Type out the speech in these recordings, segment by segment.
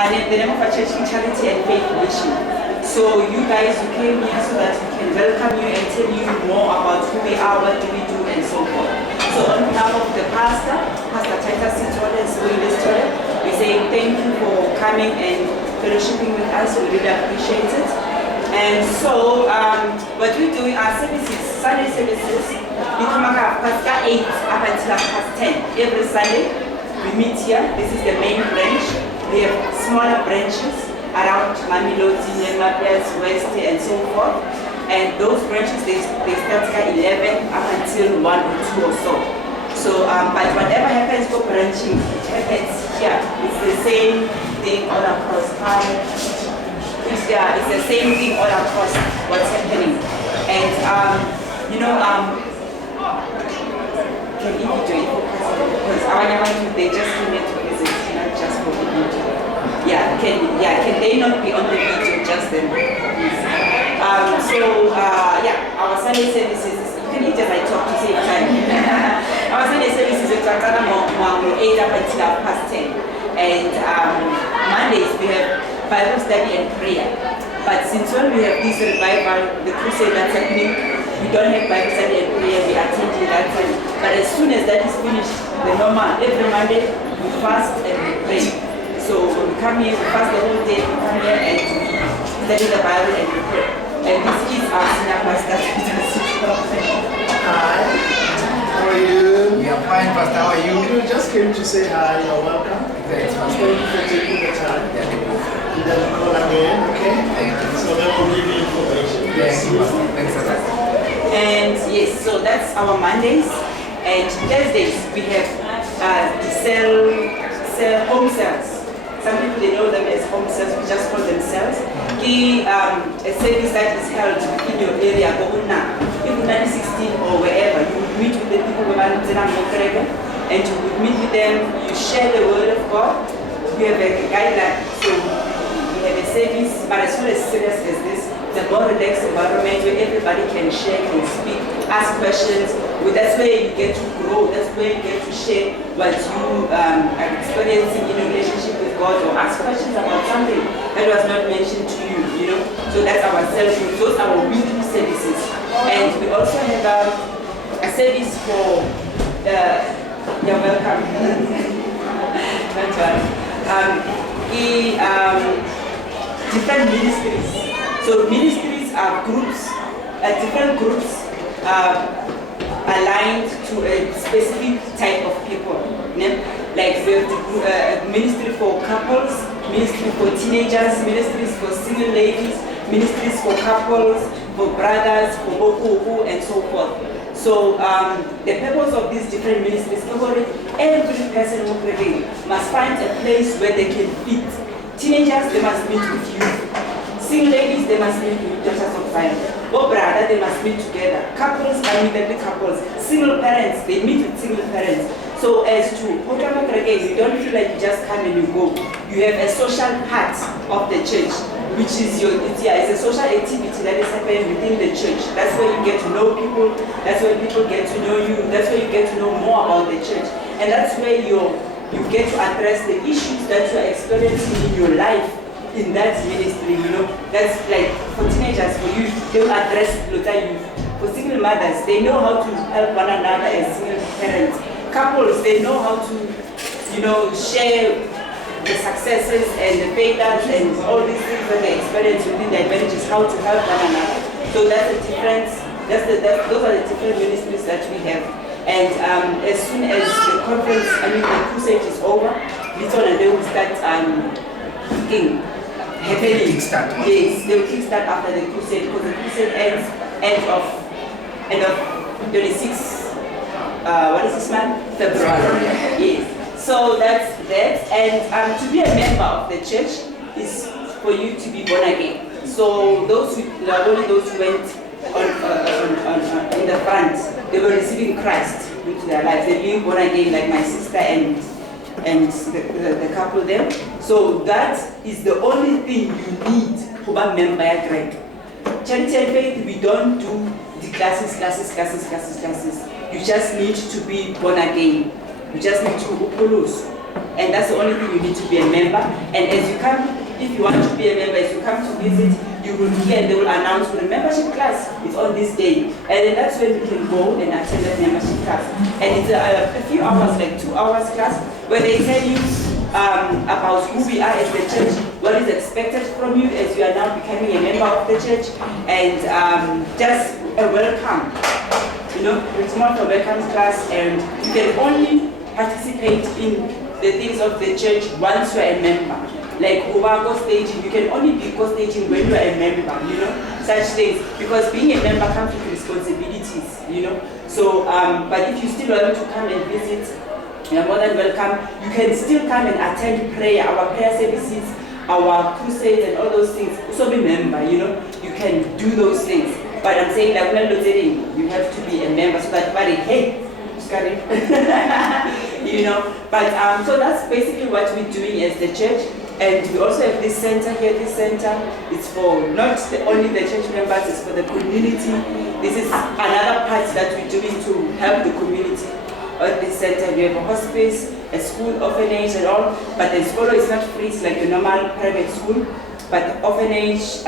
And the name of our church is Charity and Faith Mission. So you guys who came here so that we can welcome you and tell you more about who we are, what do we do, and so forth. So on behalf of the pastor, Pastor Titus Sitole and Zoe Stole, we say thank you for coming and fellowshipping with us. We really appreciate it. And so what we do in our services, Sunday services, we come at 8 up until 10. Every Sunday we meet here. This is the main branch. We have smaller branches around Mamelodi, Nyamapes, West, and so forth. And those branches, they start at 11 up until 1 or 2 or so. So, but whatever happens for branching, it happens here. It's the same thing all across time. It's the same thing all across what's happening. And, can you do it? Because our Yamaha, they just came here to visit, not just for the video. Can they not be on the video, just them? Our Sunday services, you can eat as I talk to save time. Our Sunday services is 8 up until 10. And Mondays we have Bible study and prayer. But since when we have this revival, the crusade that's happening, we don't have Bible study and prayer, we are attending that time. But as soon as that is finished, the normal, every Monday, we fast and we pray. So when we come here, we fast the whole day, we come here and we study the Bible and we pray. And this is our senior pastor. Hi, how are you? We are fine, Pastor. How are you? You just came to say hi, you're welcome. Thanks, Pastor. Thank you for taking the time. And then call again, okay? Thank you. So then we'll give you information. Thank you, Pastor. Thanks a lot. And yes, so that's our Mondays. And Thursdays we have home cells. Some people, they know them as home cells, we just call them cells. A service that is held in your area, even 16 or wherever, you would meet with the people and you would meet with them, you share the word of God. We have a guideline, so we have a service, but as soon as serious as this, it's a more relaxed environment where everybody can share, can speak, ask questions. That's where you get to grow, that's where you get to share what you are experiencing in a relationship with God, or ask questions about something that was not mentioned to you, So that's our service, those are our weekly services. And we also have a service for, you're welcome. That's right. Different ministries. So ministries are groups, different groups aligned to a specific type of people. Like we have ministry for couples, ministry for teenagers, ministries for single ladies, ministries for couples, for brothers, for boku, and so forth. So the purpose of these different ministries, every person who prays must find a place where they can fit. Teenagers, they must meet with youth. Single ladies, they must meet with daughters of fire. Or brother, they must meet together. Couples can meet with couples. Single parents, they meet with single parents. So as to you don't feel like you just come and you go. You have a social part of the church, which is it's a social activity that is happening within the church. That's where you get to know people. That's where people get to know you. That's where you get to know more about the church. And that's where you get to address the issues that you are experiencing in your life. In that ministry, that's like for teenagers, for youth, they will address youth. For single mothers, they know how to help one another as single parents. Couples, they know how to, share the successes and the failures and all these things that they experience within their marriages, how to help one another. So that's the difference. Those are the different ministries that we have. And as soon as the conference, the crusade is over, little and they will start happening. Yes, they will kickstart after the crusade, because the crusade ends end of 26. What is this month? February. Yes. So that's that. And to be a member of the church is for you to be born again. So those who only those who went on in the front, they were receiving Christ into their lives. They're being born again, like my sister and the couple there. So that is the only thing you need to be a member of Greg. Charity and Faith, we don't do the classes. You just need to be born again. You just need to upulus. and that's the only thing you need to be a member. And as you come, if you want to be a member, as you come to visit, you will hear they will announce the membership class is on this day, and then that's when you can go and attend that membership class. And it's a few hours, like 2 hours class, where they tell you about who we are as the church, what is expected from you as you are now becoming a member of the church, and just a welcome. You know, it's more of a welcome class, and you can only participate in the things of the church once you are a member. Like go staging, you can only be co-staging when you are a member, you know, such things. Because being a member comes with responsibilities, you know. So, but if you still want to come and visit, you're more than welcome. You can still come and attend prayer, our prayer services, our crusades and all those things. Also be member, you know, you can do those things. But I'm saying like you have to be a member so that buddy, hey, you know. But so that's basically what we're doing as the church. And we also have this center here. This center is for not only the church members, it's for the community. This is another part that we're doing to help the community. At this center, we have a hospice, a school, orphanage and all. But the school is not free, it's like a normal private school. But the orphanage,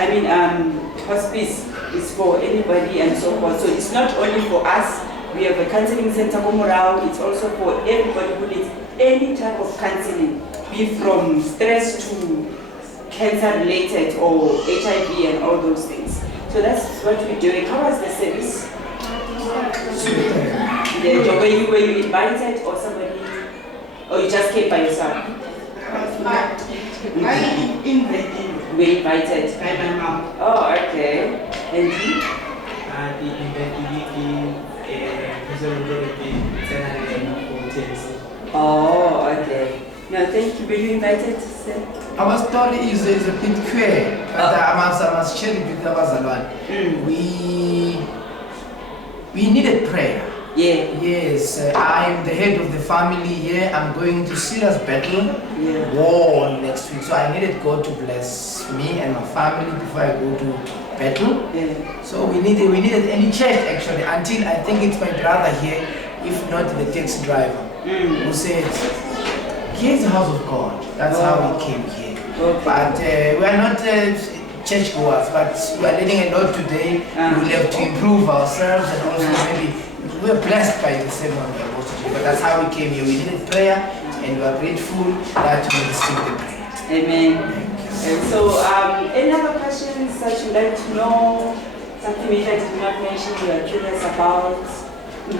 hospice is for anybody and so forth. So it's not only for us. We have a counseling center, Komorao. It's also for everybody who needs any type of counseling, be from stress to cancer related or HIV and all those things. So that's what we're doing. How was the service? Were you invited or somebody, or you just came by yourself? I invited. Were invited? By my mom. Oh, okay. And you? Oh, okay. No, thank you. Were you invited, sir? Our story is a bit queer, but I must share it with Abazalwan. We needed prayer. Yeah. Yes, I am the head of the family here. I'm going to serious battle, war next week. So I needed God to bless me and my family before I go to battle. Yeah. So we needed any church actually, until I think it's my brother here, if not the taxi driver, who said, here's the house of God. That's how we came here. Okay. But we are not church goers, but we are learning a lot today. We will have to improve ourselves and also maybe we are blessed by the sermon we are about to do. But that's how we came here. We needed prayer and we are grateful that we received the prayer. Amen. And so, any other questions that you'd like to know? Something we had to not mention you are curious about? You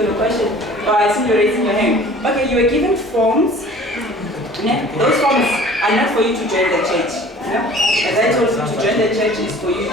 have a question? Oh, I see you're raising your hand. Okay, you were given forms. Yeah? Those forms are not for you to join the church. Yeah? As I told you, to join the church is for you to